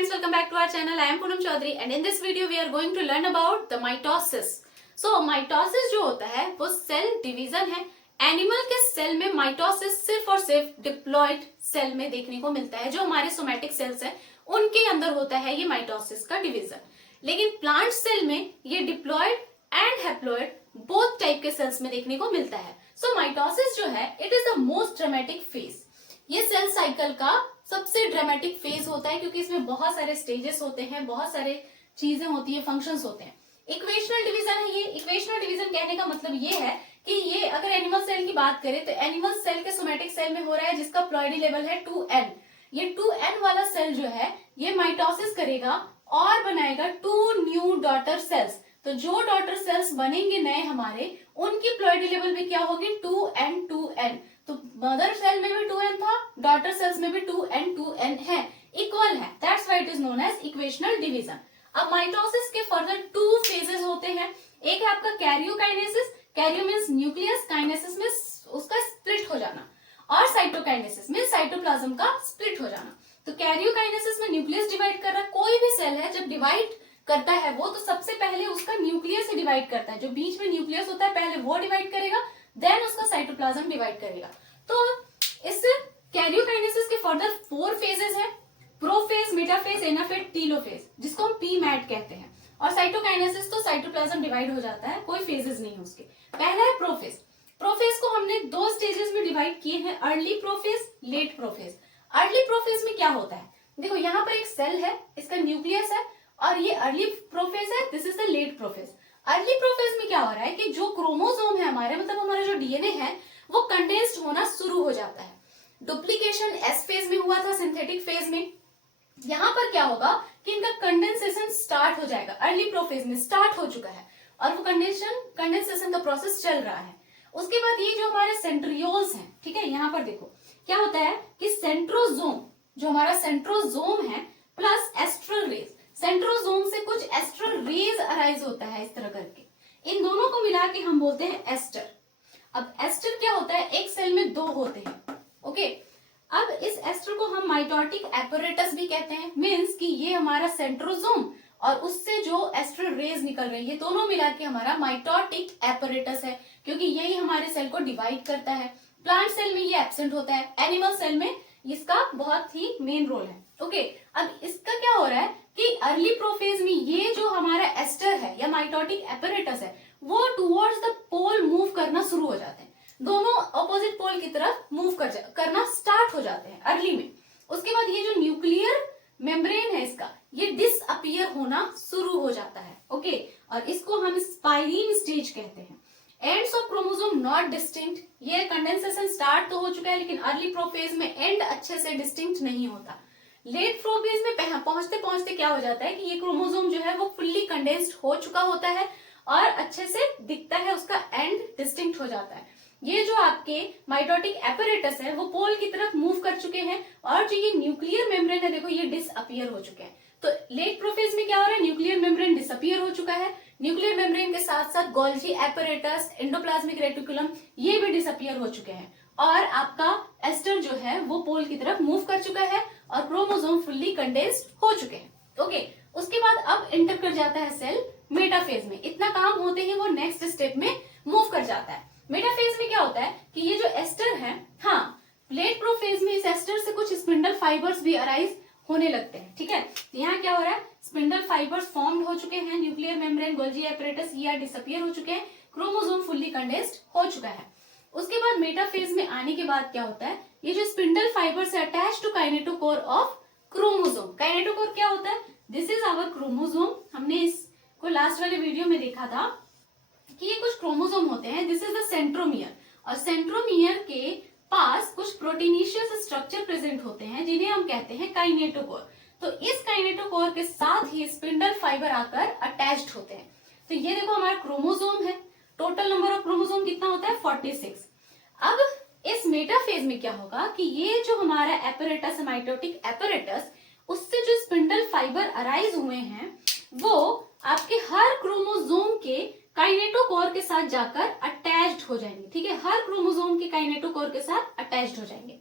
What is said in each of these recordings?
friends, welcome back to our channel. I am Poonam Chaudhary and in this video we are going to learn about the mitosis. So mitosis जो होता है वो cell division है. Animal के cell में mitosis सिर्फ और सिर्फ डिप्लॉइड सेल में देखने को मिलता है. जो हमारे सोमैटिक सेल्स हैं उनके अंदर होता है ये माइटोसिस का डिवीजन. लेकिन प्लांट सेल में ये diploid and haploid both type के सेल्स में देखने को मिलता है. सो माइटोसिस जो है it is the most dramatic phase. ये सेल साइकिल का सबसे ड्रामेटिक फेज होता है क्योंकि इसमें बहुत सारे स्टेजेस होते हैं, बहुत सारे चीजें होती है, फंक्शंस होते हैं. इक्वेशनल डिवीजन है ये. इक्वेशनल डिवीजन कहने का मतलब ये है कि ये अगर एनिमल सेल की बात करें तो एनिमल सेल के सोमैटिक सेल में हो रहा है जिसका प्लॉइडी लेवल है 2n. ये 2n वाला सेल जो है ये माइटोसिस करेगा और बनाएगा 2 न्यू डॉटर सेल्स. तो जो डॉटर सेल्स बनेंगे नए हमारे उनकी प्लॉइडी लेवल भी क्या होगी 2n 2n. तो मदर सेल में भी 2n था, डॉटर सेल्स में भी 2n है, इक्वल है. That's why it is known as equational division. अब माइटोसिस के फर्दर 2 फेजेस होते हैं. एक है आपका karyokinesis. Karyo means nucleus, kinesis में उसका स्प्लिट हो जाना, और साइटोकाइनेसिस में साइटोप्लाज्म का स्प्लिट हो जाना. तो कैरियोकाइनेसिस में न्यूक्लियस डिवाइड कर रहा है. कोई भी सेल है जब डिवाइड करता है वो तो सबसे पहले उसका न्यूक्लियस ही डिवाइड करता है. जो बीच में न्यूक्लियस होता है पहले वो डिवाइड करेगा, देन उसका साइटोप्लाज्म डिवाइड करेगा. तो इस कैरियोकाइनेसिस के फर्दर 4 फेजेस है. प्रोफेज, मेटाफेज, एनाफेज, टीलोफेज, जिसको हम पीमैट कहते हैं. और साइटोकाइनेसिस तो साइटोप्लाज्म डिवाइड हो जाता है, कोई फेजेस नहीं है उसके. पहला है प्रोफेज. प्रोफेज को हमने 2 स्टेजेस में डिवाइड किए हैं, early prophase, late prophase. Early prophase में क्या होता है, देखो यहाँ पर एक सेल है, इसका न्यूक्लियस है और ये अर्ली प्रोफेज है. This is the late prophase. Early prophase में क्या हो रहा है कि जो क्रोमोसोम है हमारे, मतलब हमारा जो डीएनए है वो कंडेंस्ड होना शुरू हो जाता है. डुप्लीकेशन एस फेज में हुआ था, सिंथेटिक फेज में. यहाँ पर क्या होगा कि इनका कंडेंसेशन स्टार्ट हो जाएगा. अर्ली प्रोफेज में स्टार्ट हो चुका है और वो कंडेंसेशन का प्रोसेस चल रहा है. उसके बाद ये जो हमारे सेंट्रियोल्स हैं, ठीक है, यहाँ पर देखो क्या होता है कि सेंट्रोजोम, जो हमारा सेंट्रोजोम है प्लस एस्ट्रल रेज. सेंट्रोजोम से कुछ एस्ट्रल रेज अराइज होता है इस तरह करके. इन दोनों को मिला के हम बोलते हैं एस्टर. अब एस्टर क्या होता है, एक सेल में 2 होते हैं. ओके, अब इस एस्टर को हम माइटोटिक एपरेटस भी कहते हैं. मींस कि ये हमारा सेंट्रोजोम और उससे जो एस्ट्रल रेज निकल रही है दोनों मिला के हमारा माइटोटिक एपरेटस है, क्योंकि यही हमारे सेल को डिवाइड करता है. प्लांट सेल में ये एब्सेंट होता है, एनिमल सेल में इसका बहुत ही मेन रोल है. ओके, अब इसका क्या हो रहा है कि अर्ली प्रोफेज में ये जो हमारा एस्टर है या माइटोटिक एपरेटस है वो टुवर्ड्स द पोल मूव करना शुरू हो जाते हैं. दोनों ऑपोजिट पोल की तरफ मूव करना स्टार्ट हो जाते हैं अर्ली में. उसके बाद ये जो न्यूक्लियर मेम्ब्रेन है इसका ये डिसअपियर होना शुरू हो जाता है. ओके, और इसको हम स्पाइरीन स्टेज कहते हैं. Ends of chromosome not distinct. ये कंडेंसेशन स्टार्ट तो हो चुका है लेकिन अर्ली प्रोफेज में एंड अच्छे से डिस्टिंक्ट नहीं होता. लेट प्रोफेज में पहुंचते पहुंचते क्या हो जाता है कि ये क्रोमोसोम जो है वो फुल्ली कंडेंस्ड हो चुका होता है और अच्छे से दिखता है, उसका एंड डिस्टिंक्ट हो जाता है. ये जो आपके माइटोटिक एपरेटस है वो पोल की तरफ मूव कर चुके हैं और जो ये न्यूक्लियर मेम्ब्रेन है देखो ये डिसअपियर हो चुके हैं. तो लेट प्रोफेज में क्या हो रहा है, न्यूक्लियर मेम्ब्रेन डिसअपियर हो चुका है. न्यूक्लियर मेम्ब्रेन के साथ साथ गोल्जी एपरेटस, एंडोप्लाज्मिक रेटिकुलम ये भी डिसअपियर हो चुके हैं और आपका एस्टर जो है वो पोल की तरफ मूव कर चुका है और क्रोमोसोम फुल्ली कंडेंस्ड हो चुके हैं. ओके, उसके बाद अब एंटर कर जाता है सेल मेटाफेज में. इतना काम होते ही वो नेक्स्ट स्टेप में मूव कर जाता है. मेटाफेज में क्या होता है कि ये जो एस्टर है, हाँ, लेट प्रोफेज में इस एस्टर से कुछ स्पिंडल फाइबर्स भी अराइज होने लगते हैं. ठीक है, तो यहाँ क्या हो रहा है, स्पिंडल फाइबर्स फॉर्म्ड हो चुके हैं, न्यूक्लियर मेम्ब्रेन, गोल्जी एपरेटस ये डिसअपियर हो चुके हैं, क्रोमोसोम फुल्ली कंडेंस्ड हो चुका है. उसके बाद मेटाफेज में आने के बाद क्या होता है, ये जो स्पिंडल फाइबर से attach to kinetochore of chromosome. Kinetochore क्या होता है, दिस इज आवर क्रोमोसोम. हमने इसको लास्ट वाले वीडियो में देखा था कि ये कुछ क्रोमोसोम होते हैं. दिस इज द सेंट्रोमियर और सेंट्रोमियर के पास कुछ प्रोटीनिशियस स्ट्रक्चर प्रेजेंट होते हैं जिन्हें हम कहते हैं काइनेटोकोर. तो इस काइनेटोकोर के साथ ही स्पिंडल फाइबर आकर अटैच्ड होते हैं. तो ये देखो हमारा क्रोमोसोम है. टोटल नंबर ऑफ क्रोमोसोम कितना होता है 46. अब इस मेटाफेज में क्या होगा कि ये जो हमारा एपरेटस है, माइटोटिक एपरेटस, उससे जो स्पिंडल फाइबर अराइज हुए हैं वो आपके हर क्रोमोसोम के काइनेटोकोर के साथ जाकर अटैच्ड हो जाएंगे. ठीक है, हर क्रोमोसोम के काइनेटोकोर के साथ अटैच्ड हो जाएंगे.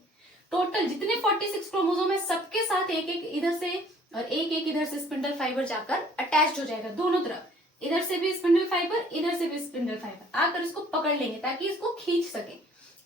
टोटल जितने 46 क्रोमोसोम है सबके साथ एक एक इधर से और एक एक इधर से स्पिंडल फाइबर जाकर अटैच हो जाएगा दोनों तरफ, इधर से भी स्पिंडल फाइबर, इधर से भी स्पिंडल फाइबर आकर इसको पकड़ लेंगे ताकि इसको खींच सके।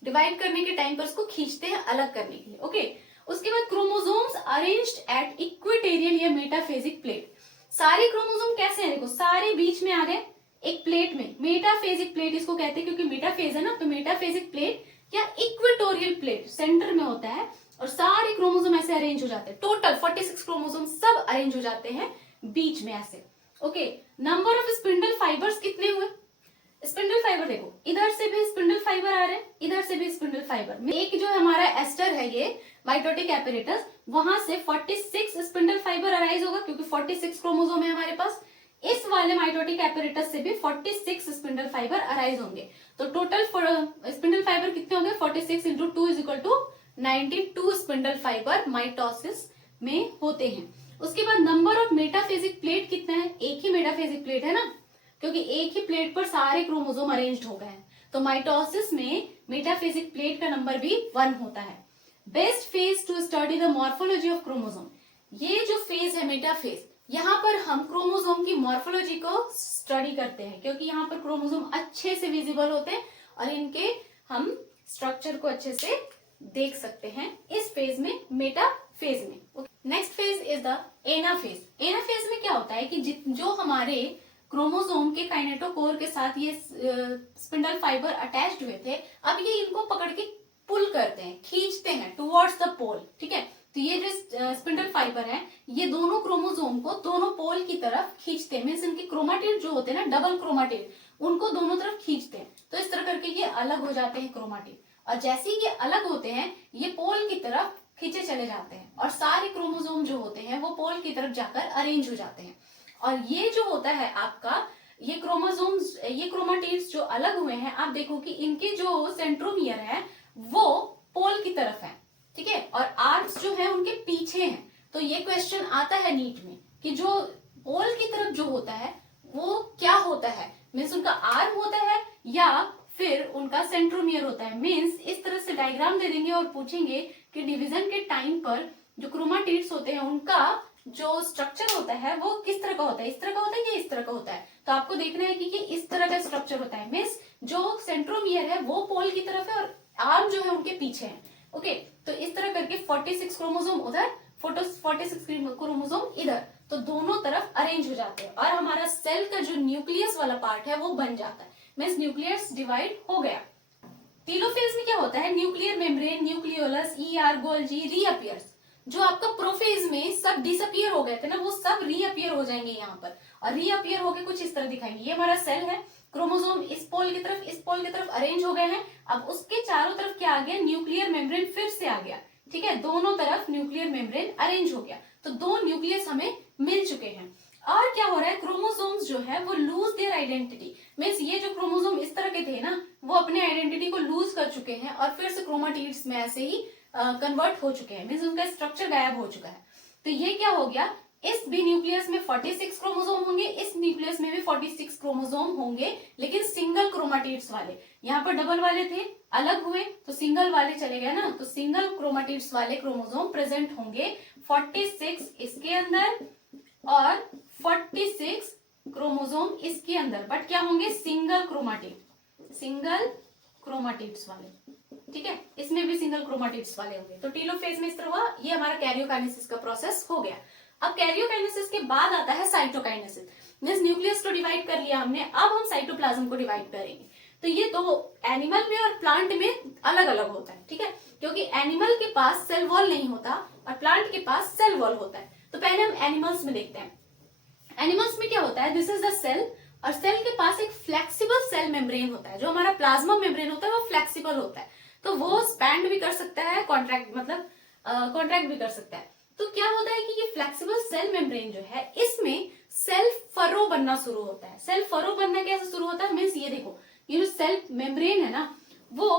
डिवाइड करने के टाइम पर इसको खींचते हैं अलग करने के लिए। ओके, उसके बाद क्रोमोसोम्स अरेंज्ड एट इक्वेटोरियल या मेटाफेजिक प्लेट। सारे क्रोमोसोम कैसे हैं, देखो सारे बीच में आ गए एक प्लेट में, मेटाफेजिक प्लेट इसको कहते हैं क्योंकि मेटाफेज है ना, तो मेटाफेजिक प्लेट या इक्वेटोरियल प्लेट सेंटर में होता है और सारे क्रोमोसोम ऐसे अरेंज हो जाते हैं। टोटल 46 क्रोमोसोम सब अरेंज हो जाते हैं बीच में ऐसे। Okay, number of spindle fibres कितने हुए, स्पिंडल फाइबर देखो इधर से भी स्पिंडल फाइबर आ रहे हैं, इधर से भी स्पिंडल फाइबर। एक जो हमारा एस्टर है ये माइटोटिक एपैरेटस, वहां से 46 स्पिंडल फाइबर अराइज होगा क्योंकि 46 क्रोमोसोम है हमारे पास। इस वाले माइटोटिक एपैरेटस से भी 46 स्पिंडल फाइबर अराइज होंगे। तो टोटल स्पिंडल फाइबर कितने होंगे, 46 into 2 is equal to 92 spindle fibre mitosis में होते हैं। उसके बाद नंबर ऑफ मेटाफेजिक प्लेट कितना है, एक ही मेटाफेजिक प्लेट है ना, क्योंकि एक ही प्लेट पर सारे क्रोमोसोम अरेंज्ड हो गए हैं। तो माइटोसिस में मेटाफेजिक प्लेट का नंबर भी 1 होता है। Best phase two study the morphology of chromosome, ये जो फेज है मेटाफेज, यहाँ पर हम क्रोमोसोम की मॉर्फोलॉजी को स्टडी करते हैं क्योंकि यहाँ पर क्रोमोसोम अच्छे से विजिबल होते हैं और इनके हम स्ट्रक्चर को अच्छे से देख सकते हैं इस फेज में, मेटाफेज में। Next phase is the anaphase. Anaphase में क्या होता है कि जो हमारे क्रोमोसोम के काइनेटोकोर के साथ ये स्पिंडल फाइबर अटैच्ड हुए थे, अब ये इनको पकड़ के पुल करते हैं, खींचते हैं टुवर्ड्स द पोल। ठीक है, तो ये जो स्पिंडल फाइबर है ये दोनों क्रोमोसोम को दोनों पोल की तरफ खींचते हैं, मीन्स इनके क्रोमाटिड जो होते हैं ना, डबल क्रोमाटिड, उनको दोनों तरफ खींचते हैं। तो इस तरह करके ये अलग हो जाते हैं क्रोमाटिड, और जैसे ही ये अलग होते हैं ये पोल की तरफ खींचे चले जाते हैं और सारे क्रोमोसोम जो होते हैं वो पोल की तरफ जाकर अरेंज हो जाते हैं। और ये जो होता है आपका, ये क्रोमोसोम्स, ये क्रोमाटिड्स जो अलग हुए हैं, आप देखो कि इनके जो सेंट्रोमियर है वो पोल की तरफ है। ठीक है, और आर्म्स जो है उनके पीछे हैं। तो ये क्वेश्चन आता है नीट में कि जो पोल की तरफ जो होता है वो क्या होता है, मीन्स उनका आर्म होता है या फिर उनका सेंट्रोमियर होता है। मीन्स इस तरह से डायग्राम दे देंगे और पूछेंगे कि डिवीजन के टाइम पर जो क्रोमाटिड्स होते हैं उनका जो स्ट्रक्चर होता है वो किस तरह का होता है, इस तरह का होता है या इस तरह का होता है। तो आपको देखना है कि इस तरह का स्ट्रक्चर होता है, मीन्स जो सेंट्रोमियर है वो पोल की तरफ है और आर्म जो है उनके पीछे है। ओके, तो इस तरह करके 46 क्रोमोसोम उधर, 46 क्रोमोसोम इधर, तो दोनों तरफ अरेंज हो जाते हैं और हमारा सेल का जो न्यूक्लियस वाला पार्ट है वो बन जाता है, मीन्स न्यूक्लियस डिवाइड हो गया। टेलोफेज में क्या होता है, nuclear membrane, nucleolus, ER, Golgi reappears. जो आपका प्रोफेज में सब डिसअपियर हो गए थे ना, वो सब रीअपियर हो जाएंगे यहाँ पर, और रीअपियर होके कुछ इस तरह दिखाएंगे। ये हमारा सेल है, क्रोमोसोम इस पोल की तरफ, इस पोल की तरफ अरेंज हो गए हैं। अब उसके चारों तरफ क्या आ गया, न्यूक्लियर मेम्ब्रेन फिर से आ गया। ठीक है, दोनों तरफ न्यूक्लियर मेम्ब्रेन अरेंज हो गया, तो 2 न्यूक्लियस हमें मिल चुके हैं। और क्या हो रहा है, क्रोमोसोम्स जो है वो लूज देयर आइडेंटिटी, मीन्स ये जो क्रोमोसोम इस तरह के थे ना, वो अपने आइडेंटिटी को लूज कर चुके हैं और फिर से क्रोमाटिड्स में ऐसे ही कन्वर्ट हो चुके हैं, मीन्स उनका स्ट्रक्चर गायब हो चुका है। तो ये क्या हो गया, इस भी न्यूक्लियस में 46 क्रोमोसोम होंगे, इस न्यूक्लियस में भी 46 क्रोमोसोम होंगे, लेकिन सिंगल क्रोमाटिड्स वाले। यहाँ पर डबल वाले थे, अलग हुए तो सिंगल वाले चले गए ना, तो सिंगल क्रोमाटिड्स वाले क्रोमोसोम प्रेजेंट होंगे 46 इसके अंदर और 46 क्रोमोसोम इसके अंदर, बट क्या होंगे, सिंगल क्रोमाटिड्स वाले। ठीक है, इसमें भी सिंगल क्रोमाटिड्स वाले होंगे। तो टेलोफेज में इस तरह हुआ, ये हमारा कैरियोकाइनेसिस का प्रोसेस हो गया। अब कैरियोकाइनेसिस के बाद आता है साइटोकाइनेसिस, मींस न्यूक्लियस को डिवाइड कर लिया हमने, अब हम साइटोप्लाज्म को डिवाइड करेंगे। तो ये दो एनिमल में और प्लांट में अलग अलग होता है। ठीक है, क्योंकि एनिमल के पास सेल वॉल नहीं होता और प्लांट के पास सेल वॉल होता है। तो पहले हम एनिमल्स में देखते हैं। एनिमल्स में क्या होता है, दिस इज द सेल, और सेल के पास एक फ्लेक्सिबल सेल मेम्ब्रेन होता है। जो हमारा प्लाज्मा मेम्ब्रेन होता है वो फ्लेक्सिबल होता है, तो वो स्पैंड भी कर सकता है, कॉन्ट्रैक्ट मतलब कॉन्ट्रैक्ट भी कर सकता है। तो क्या होता है कि ये फ्लेक्सिबल सेल मेम्ब्रेन जो है, इसमें सेल फरो बनना शुरू होता है। सेल फरो बनना कैसे शुरू होता है, मीन्स ये देखो, ये जो सेल मेम्ब्रेन है ना, वो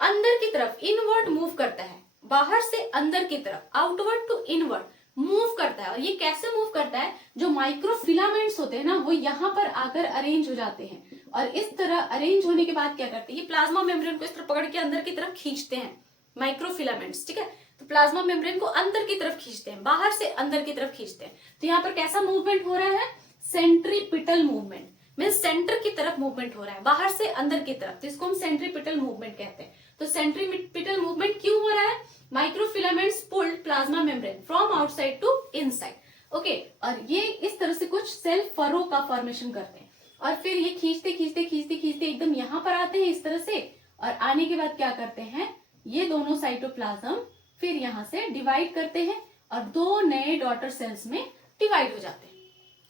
अंदर की तरफ इनवर्ड मूव करता है, बाहर से अंदर की तरफ, आउटवर्ड टू इनवर्ड मूव करता है। और ये कैसे मूव करता है, जो माइक्रोफिलामेंट्स होते हैं ना, वो यहाँ पर आकर अरेंज हो जाते हैं, और इस तरह अरेंज होने के बाद क्या करते हैं, ये प्लाज्मा मेम्ब्रेन को इस तरह पकड़ के अंदर की तरफ खींचते हैं माइक्रोफिलामेंट्स। ठीक है, तो प्लाज्मा मेम्ब्रेन को अंदर की तरफ खींचते हैं, बाहर से अंदर की तरफ खींचते हैं। तो यहाँ पर कैसा मूवमेंट हो रहा है, सेंट्रीपिटल मूवमेंट, मीन्स सेंटर की तरफ मूवमेंट हो रहा है, बाहर से अंदर की तरफ, तो इसको हम सेंट्रीपिटल मूवमेंट कहते हैं। तो सेंट्रीपिटल मूवमेंट क्यों हो रहा है, microfilaments pulled plasma membrane from outside to inside, okay. और ये इस तरह से कुछ सेल फरो का फॉर्मेशन करते हैं, और फिर ये खींचते खींचते खींचते खींचते एकदम यहाँ पर आते हैं इस तरह से, और आने के बाद क्या करते हैं, ये दोनों साइटोप्लाज्म फिर यहाँ से डिवाइड करते हैं और दो नए डॉटर सेल्स में डिवाइड हो जाते हैं,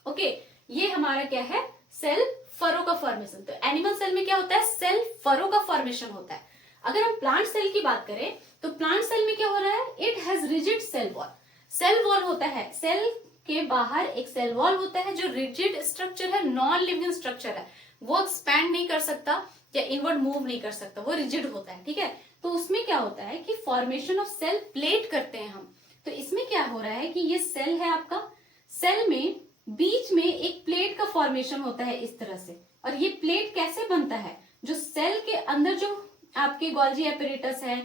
ओके। ये हमारा क्या है, सेल फरो का फॉर्मेशन। तो एनिमल सेल में क्या होता है, सेल फरो का फॉर्मेशन होता है। अगर हम प्लांट सेल की बात करें तो प्लांट सेल में क्या हो रहा है, it has rigid cell wall. Cell wall होता है, सेल के बाहर एक सेल वॉल होता है जो रिजिड स्ट्रक्चर है, नॉन लिविंग स्ट्रक्चर है, वो एक्सपैंड नहीं कर सकता या इनवर्ड मूव नहीं कर सकता, वो रिजिड होता है, ठीक है। तो उसमें क्या होता है कि फॉर्मेशन ऑफ सेल प्लेट करते हैं हम। तो इसमें क्या हो रहा है कि ये सेल है आपका, सेल में बीच में एक प्लेट का फॉर्मेशन होता है इस तरह से। और ये प्लेट कैसे बनता है, जो सेल के अंदर जो आपके गोल्जी एपरेटस है,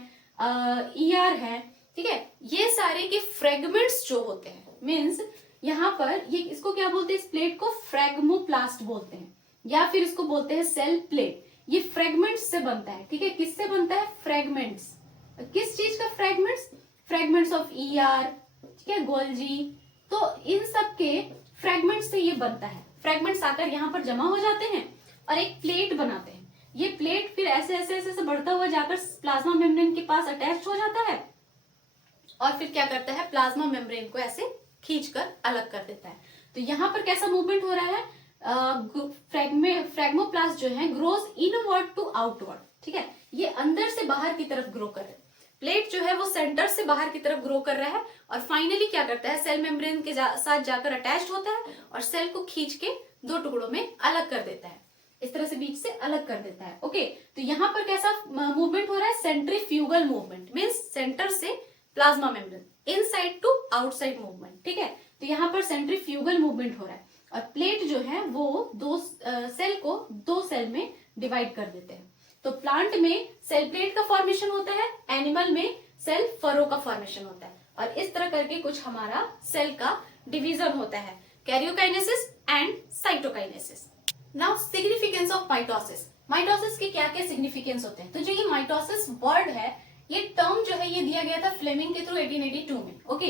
ईआर है, ठीक है, ये सारे के फ्रेगमेंट्स जो होते हैं, मीन्स यहाँ पर ये इसको क्या बोलते हैं, इस प्लेट को फ्रेगमोप्लास्ट बोलते हैं, या फिर इसको बोलते हैं सेल प्लेट। ये फ्रेगमेंट्स से बनता है, ठीक है, किससे बनता है, फ्रेगमेंट्स। किस चीज का फ्रेगमेंट्स, फ्रेगमेंट्स ऑफ ईआर, ठीक है, गोल्जी, तो इन सब के फ्रेगमेंट्स से ये बनता है। फ्रेगमेंट्स आकर यहाँ पर जमा हो जाते हैं और एक प्लेट बनाते हैं। ये प्लेट फिर ऐसे ऐसे ऐसे ऐसे बढ़ता हुआ जाकर प्लाज्मा मेम्ब्रेन के पास अटैच हो जाता है, और फिर क्या करता है, प्लाज्मा मेम्ब्रेन को ऐसे खींचकर अलग कर देता है। तो यहाँ पर कैसा मूवमेंट हो रहा है, फ्रेगमोप्लास्ट जो है ग्रोज इनवर्ड टू आउटवर्ड, ठीक है, ये अंदर से बाहर की तरफ ग्रो कर रहे हैं। प्लेट जो है वो सेंटर से बाहर की तरफ ग्रो कर रहा है, और फाइनली क्या करता है, सेल मेम्ब्रेन के साथ जाकर अटैच होता है और सेल को खींच के दो टुकड़ों में अलग कर देता है, इस तरह से बीच से अलग कर देता है, ओके। तो यहाँ पर कैसा मूवमेंट हो रहा है, सेंट्रीफ्यूगल मूवमेंट, मीन्स सेंटर से plasma membrane inside to outside movement, ठीक है। तो यहाँ पर सेंट्रीफ्यूगल मूवमेंट हो रहा है, और प्लेट जो है वो दो सेल को दो सेल में डिवाइड कर देते हैं। तो प्लांट में सेल प्लेट का फॉर्मेशन होता है, एनिमल में सेल फरो का फॉर्मेशन होता है, और इस तरह करके कुछ हमारा सेल का डिवीजन होता है, karyokinesis and cytokinesis. Now significance of mitosis, mitosis के क्या क्या सिग्निफिकेंस होते हैं। तो जो ये माइटोसिस वर्ड है, ये टर्म जो है ये दिया गया था फ्लेमिंग के थ्रू 1882 में, ओके।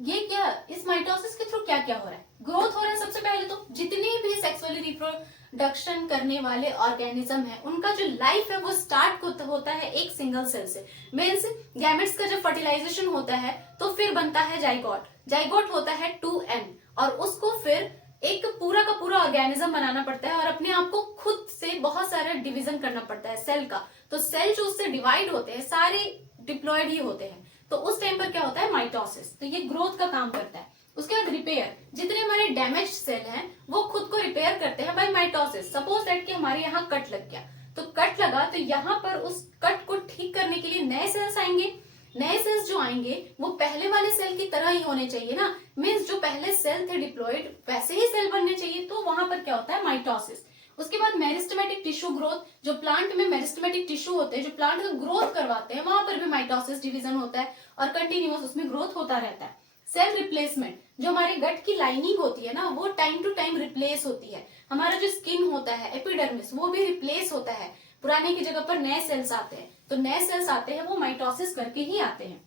ये क्या, इस माइटोसिस के थ्रू क्या क्या हो रहा है, ग्रोथ हो रहा है। सबसे पहले तो जितने भी सेक्सुअली रिप्रोडक्शन करने वाले ऑर्गेनिज्म है, उनका जो लाइफ है वो स्टार्ट होता है एक सिंगल सेल से, मीन्स गैमेट्स का जब फर्टिलाइजेशन होता है तो फिर बनता है जाइगोट, जाइगोट होता है 2n, और उसको फिर एक पूरा का पूरा ऑर्गेनिज्म बनाना पड़ता है, और अपने आप को खुद से बहुत सारा डिवीजन करना पड़ता है सेल का। तो सेल जो उससे डिवाइड होते हैं सारे डिप्लॉयड ही होते हैं, तो उस टाइम पर क्या होता है, माइटोसिस। तो ये ग्रोथ का काम करता है। उसके बाद रिपेयर, जितने हमारे डैमेज सेल हैं वो खुद को रिपेयर करते हैं बाय माइटोसिस। सपोज दैट कि हमारे यहाँ कट लग गया, तो कट लगा तो यहाँ पर उस कट को ठीक करने के लिए नए सेल्स आएंगे। नए सेल्स जो आएंगे वो पहले वाले सेल की तरह ही होने चाहिए ना, मीन्स जो पहले सेल थे डिप्लॉयड वैसे ही सेल बनने चाहिए, तो वहां पर क्या होता है, माइटोसिस। उसके बाद मेरिस्टेमेटिक टिश्यू ग्रोथ, जो प्लांट में मेरिस्टेमेटिक टिश्यू होते हैं जो प्लांट का ग्रोथ करवाते हैं, वहां पर भी माइटोसिस डिवीजन होता है और कंटिन्यूअस उसमें ग्रोथ होता रहता है। सेल रिप्लेसमेंट, जो हमारे गट की लाइनिंग होती है ना वो टाइम टू टाइम रिप्लेस होती है। हमारा जो स्किन होता है एपिडर्मिस, वो भी रिप्लेस होता है, पुराने की जगह पर नए सेल्स आते हैं। तो नए सेल्स आते हैं वो माइटोसिस करके ही आते हैं।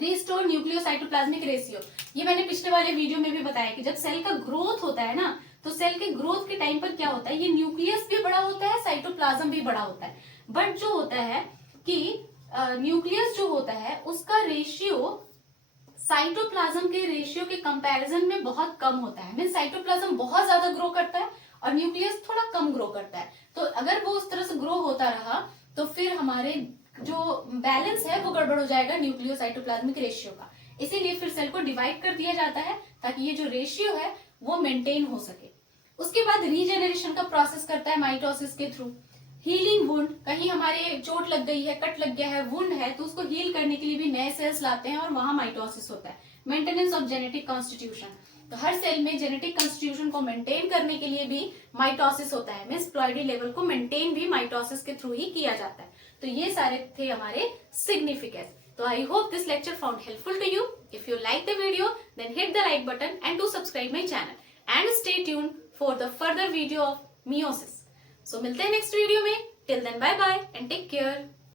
रिस्टोर न्यूक्लियोसाइटोप्लाज्मिक रेशियो, ये मैंने पिछले वाले वीडियो में भी बताया कि जब सेल का ग्रोथ होता है ना, तो सेल के ग्रोथ के टाइम पर क्या होता है, ये न्यूक्लियस भी बड़ा होता है, साइटोप्लाज्म भी बड़ा होता है, बट जो होता है कि न्यूक्लियस जो होता है उसका रेशियो साइटोप्लाज्म के रेशियो के कंपैरिजन में बहुत कम होता है। मीन साइटोप्लाज्म बहुत ज्यादा ग्रो करता है और न्यूक्लियस थोड़ा कम ग्रो करता है। तो अगर वो उस तरह से ग्रो होता रहा तो फिर हमारे जो बैलेंस है वो गड़बड़ हो जाएगा न्यूक्लियोसाइटोप्लाज्मिक रेशियो का। इसीलिए फिर सेल को डिवाइड कर दिया जाता है ताकि ये जो रेशियो है वो मेंटेन हो सके। उसके बाद रीजेनरेशन का प्रोसेस करता है माइटोसिस के थ्रू। हीलिंग वुंड, कहीं हमारे चोट लग गई है, कट लग गया है, वुंड है, तो उसको हील करने के लिए भी नए सेल्स लाते हैं और वहां माइटोसिस होता है। मेंटेनेंस ऑफ जेनेटिक कॉन्स्टिट्यूशन, तो हर सेल में जेनेटिक कॉन्स्टिट्यूशन को मेंटेन करने के लिए भी माइटोसिस होता है। मींस प्लॉइडी लेवल को मेंटेन भी माइटोसिस के थ्रू ही किया जाता है। तो ये सारे थे हमारे सिग्निफिकेंस। तो I hope this lecture found helpful to you. If you like the video, then hit the like button and do subscribe my channel and stay tuned for the further video of meiosis. So मिलते हैं next video में. Till then, bye bye and take care.